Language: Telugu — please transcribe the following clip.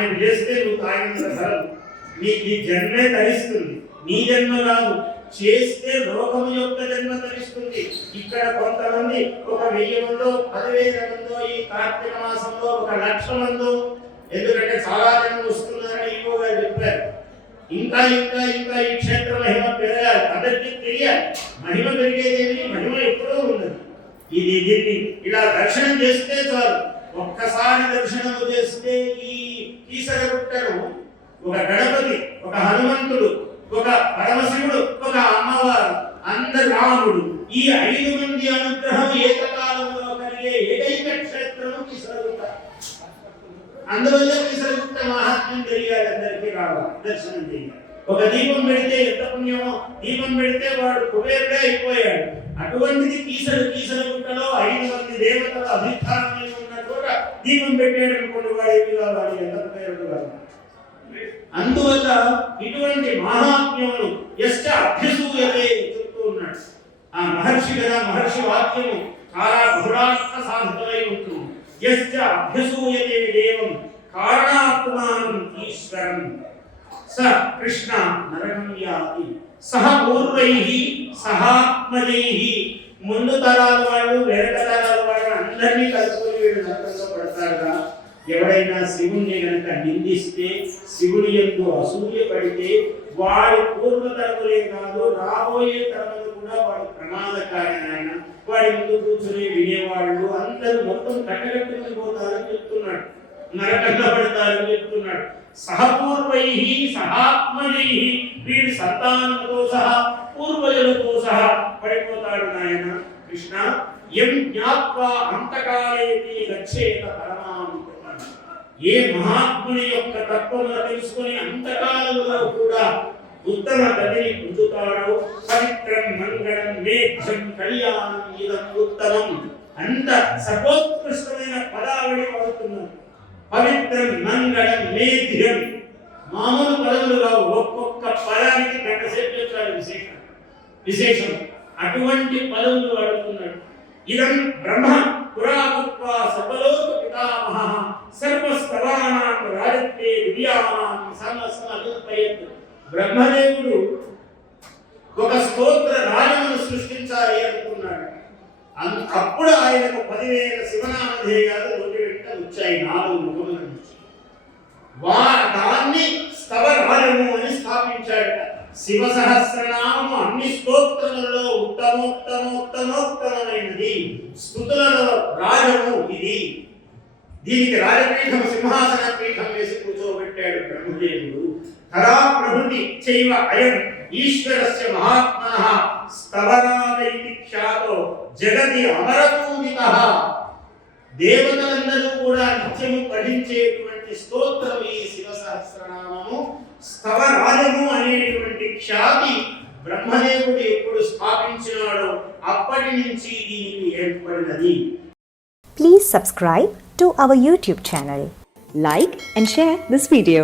ఆయన చేస్తే నువ్వు తాగినంత ఫలం నీ జన్మే తరిస్తుంది. నీ జన్మ కాదు, చేస్తే లోకము యొక్క జన్మ తరిస్తుంది. ఇక్కడ కొంతమంది 1000 మందో 10,000 మందో ఈ కార్తీక మాసంలో 1,00,000 మందో, ఎందుకంటే చాలా జనం వస్తున్నారని ఈవో గారు చెప్పారు. ఇంకా ఇంకా ఇంకా ఈ క్షేత్ర మహిమ పెరగాలి, అందరికీ తెలియాలి. మహిమ పెరిగేదేమి, మహిమ ఎప్పుడూ ఉన్నది. దీన్ని ఇలా దర్శనం చేస్తే చాలు. ఒక్కసారి దర్శనము చేస్తే ఈ కీసరగుట్టను ఒక గణపతి, ఒక హనుమంతుడు, ఒక పరమశివుడు, ఒక అమ్మవారు, అందరు రాముడు, ఈ 5 మంది అనుగ్రహం ఏకకాలంలో కలిగే ఏకైక క్షేత్రము కీసరగుట్ట. అందువల్ల కీసరగుట్ట మహాత్మ్యం తెలియాలి, అందరికీ రావాలి, దర్శనం చేయాలి. ఒక దీపం పెడితే ఎంత పుణ్యమో, దీపం పెడితే వాడు కుబేరుడే అయిపోయాడు. అటువంటిది కీసరగుట్టలో 5 మంది దేవతల అధిష్టానమై ఉన్న చోట దీపం పెట్టాడు అనుకోండి, వాడు ఏమి కావాలి, ఎంత కుబేరుడు కావాలి. అందువల్ల ఇటువంటి మహాత్మ్యమును యశ్చ అభ్యసూయతే చెప్తూ ఉన్నాడు ఆ మహర్షి కదా. మహర్షి వాక్యము చాలా బహుళార్థ సాధకమై ఉంటుంది. యశ్చ అభ్యసూయతే దేవం కారణాత్మానం ఈశ్వరం స కృష్ణ నరకం యాతి సహ పూర్వైః సహాత్మజైః. ముందు తరాల వాళ్ళు, వెనక తరాల వాళ్ళు అందరినీ కలుపుకొని వీడు నరకంలో పడతారుగా. ఎవరైనా శివుణ్ణి గనక నిందిస్తే, శివుని యందు అసూయ పడితే, వాడి పూర్వతరములే కాదు రాబోయే తరములు కూడా వాడు ప్రమాదకారి. ఆయన వాడి ముందు కూర్చుని వినేవాళ్ళు అందరూ మొత్తం కట్టగట్టుకుని పోతారని చెప్తున్నాడు, నరకంలో పడతారని చెప్తున్నాడు. సహపూర్వైః సహాత్మజైః, వీడి సంతానంతో సహా పూర్వజులతో సహా పడిపోతాడు నాయన. కృష్ణ యం జ్ఞాత్వా అంతకాలేపి గచ్చేత పరమాం. ఏ మహాత్ముని యొక్క తత్వమును తెలుసుకుని అంతకాలంలో కూడా ఉత్తమ గతిని పొందుతాడో పవిత్రం మంగళం మేఘ్యం కళ్యాణం ఇదం ఉత్తమం. అంత సర్వోత్కృష్టమైన పదావళి వాడుతున్నారు. పవిత్రం మంగళం మేఘ్యం, మామూలు పదములుగా ఒక్కొక్క పదానికి గంట సేపు చెప్తారు విశేషం. అటువంటి పదములు వాడుతున్నాడు. ఇదం బ్రహ్మ పురాభుత్వా సర్వలోక పితామహః సర్వస్తవానాం రాజత్వే విద్యామానం సమస్మనుపయత్. బ్రహ్మదేవుడు ఒక స్తోత్ర రాజమును సృష్టించాలి అనుకున్నాడు. అప్పుడు ఆయనకు 10,000 శివనామధేయాలు నోటి వెంట వచ్చాయి, 4 ముఖముల నుంచి. దాన్ని స్తవ రాజము అని స్థాపించాడు. శివ సహస్రనామము అన్ని స్తోత్రములలో ఉత్తమోత్తమోత్తమోత్తమైనది. స్తుతులలో రాజము ఇది. దీనికి రాజపీఠం, సింహాసన పీఠం వేసి కూర్చోబెట్టాడు బ్రహ్మదేవుడు. హరా ప్రభుతి చైవ అయం ఈశ్వరస్య మహాత్మనః స్తవరాజైతి ఖ్యాతో జగతి అమరపూజితః. దేవతలందరూ కూడా నిత్యము పఠించేటువంటి స్తోత్రం ఈ శివ సహస్రనామము. స్తవరాజము అనేటువంటి ఖ్యాతి బ్రహ్మదేవుడు ఎప్పుడు స్థాపించినాడో అప్పటి నుంచి దీనికి ఏర్పడినది. Please subscribe to our YouTube channel. Like and share this video.